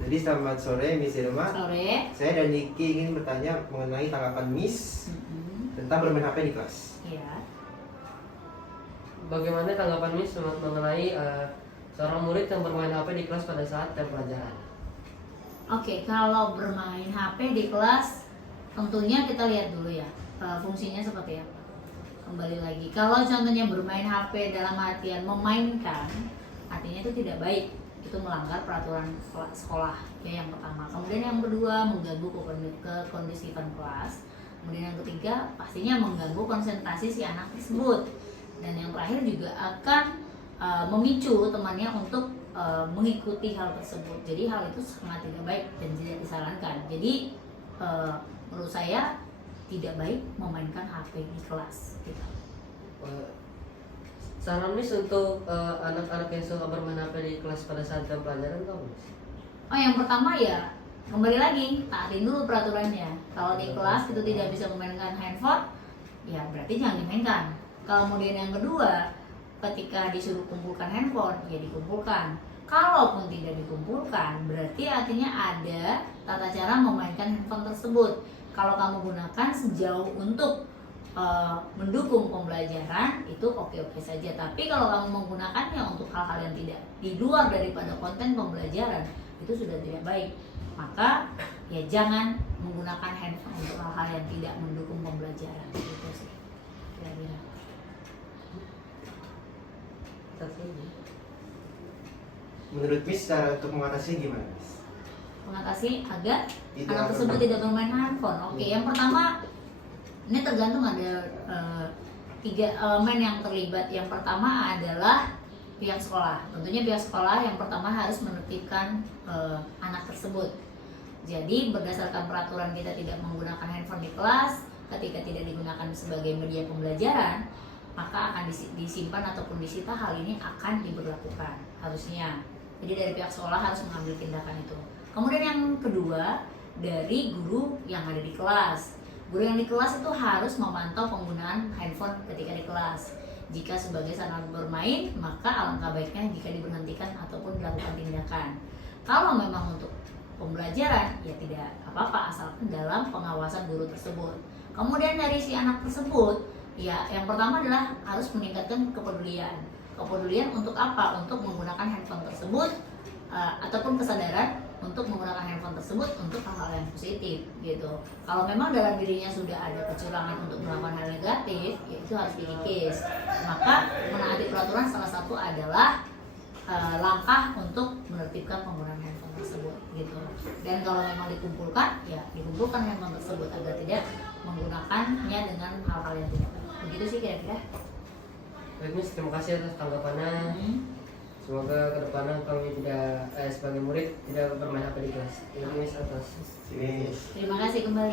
Jadi selamat sore Miss Irma. Sore. Saya dan Niki ingin bertanya mengenai tanggapan Miss tentang bermain HP di kelas. Iya. Bagaimana tanggapan Miss mengenai seorang murid yang bermain HP di kelas pada saat jam pelajaran? Oke, kalau bermain HP di kelas, tentunya kita lihat dulu ya fungsinya seperti apa. Kembali lagi, kalau contohnya bermain HP dalam artian memainkan, artinya itu tidak baik. Itu melanggar peraturan sekolah ya, yang pertama. Kemudian yang kedua, mengganggu kekondisivan kelas. Kemudian yang ketiga, pastinya mengganggu konsentrasi si anak tersebut. Dan yang terakhir juga akan memicu temannya untuk mengikuti hal tersebut. Jadi hal itu sangat tidak baik dan tidak disarankan. Jadi menurut saya tidak baik memainkan HP di kelas gitu. Saran Miss untuk anak-anak yang suka bermain HP di kelas pada saat jam pelajaran kau Miss? Oh, yang pertama ya kembali lagi taatin dulu peraturannya. Kalau di kelas itu tidak bisa memainkan handphone, ya berarti jangan dimainkan. Kemudian yang kedua, ketika disuruh kumpulkan handphone, ya dikumpulkan. Kalaupun tidak dikumpulkan, berarti artinya ada tata cara memainkan handphone tersebut. Kalau kamu gunakan sejauh untuk mendukung pembelajaran, itu oke-oke saja. Tapi kalau kamu menggunakannya untuk hal-hal yang tidak di luar daripada konten pembelajaran, itu sudah tidak baik. Maka ya jangan menggunakan handphone untuk hal-hal yang tidak mendukung pembelajaran. Itu sih kira-kira. Menurut Miss cara untuk mengatasi gimana Miss? Mengatasi agar Tidak anak tersebut bermain. tidak bermain handphone. Oke, yang pertama ini tergantung ada 3 elemen yang terlibat. Yang pertama adalah pihak sekolah. Tentunya pihak sekolah yang pertama harus menertibkan anak tersebut. Jadi berdasarkan peraturan kita tidak menggunakan handphone di kelas, ketika tidak digunakan sebagai media pembelajaran, maka akan disimpan ataupun disita. Hal ini akan diberlakukan harusnya. Jadi dari pihak sekolah harus mengambil tindakan itu. Kemudian yang kedua, dari guru yang ada di kelas. Guru yang di kelas itu harus memantau penggunaan handphone ketika di kelas. Jika sebagai sarana bermain, maka alangkah baiknya jika diberhentikan ataupun dilakukan tindakan. Kalau memang untuk pembelajaran, ya tidak apa-apa asalkan dalam pengawasan guru tersebut. Kemudian dari si anak tersebut, ya yang pertama adalah harus meningkatkan kepedulian. Kepedulian untuk apa? Untuk menggunakan handphone tersebut ataupun kesadaran untuk menggunakan handphone tersebut untuk hal-hal yang positif gitu. Kalau memang dalam dirinya sudah ada kecurangan untuk melakukan hal negatif, ya itu harus dikikis. Maka menaati peraturan salah satu adalah langkah untuk menertibkan penggunaan handphone tersebut gitu. Dan kalau memang dikumpulkan, ya dikumpulkan handphone tersebut agar tidak menggunakannya dengan hal-hal yang tidak baik. Begitu sih kira-kira. Baik Miss, terima kasih atas tanggapannya. Semoga kedepannya kami tidak sebagai murid tidak bermain HP di kelas. Terima kasih atas. Ini Terima kasih kembali.